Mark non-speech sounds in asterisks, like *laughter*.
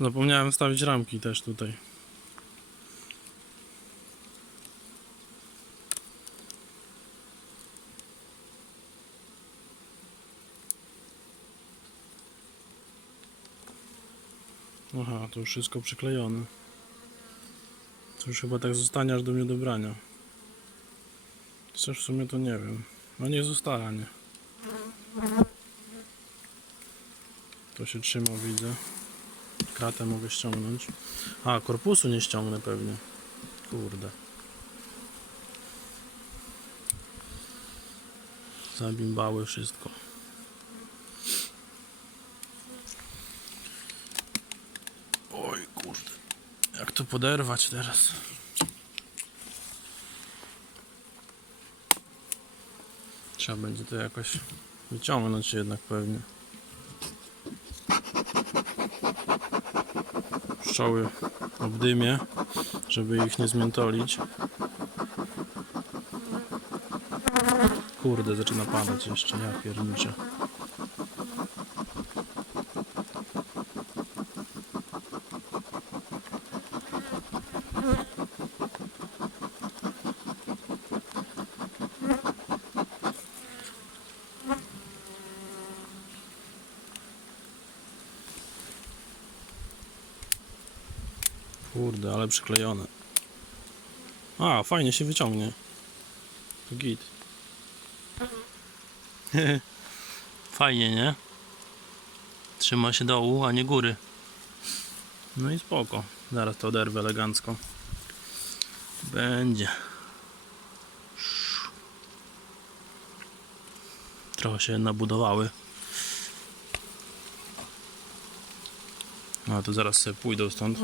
Zapomniałem wstawić ramki też tutaj. Aha, to już wszystko przyklejone. To już chyba tak zostanie aż do mnie dobrania. Chociaż w sumie to nie wiem. No nie zostanie. To się trzyma, widzę. Kratę mogę ściągnąć. A, korpusu nie ściągnę pewnie. Kurde. Zabimbały wszystko. Oj, kurde. Jak to poderwać teraz? Trzeba będzie to jakoś wyciągnąć jednak pewnie. Pszczoły obdymie, żeby ich nie zmiętolić. Kurde, zaczyna padać jeszcze, ja pierniczę. Kurde, ale przyklejone. A, fajnie się wyciągnie. Git. *laughs* fajnie, nie? Trzyma się dołu, a nie góry. No i spoko. Zaraz to oderwę elegancko. Będzie. Trochę się nabudowały. No to zaraz sobie pójdą stąd.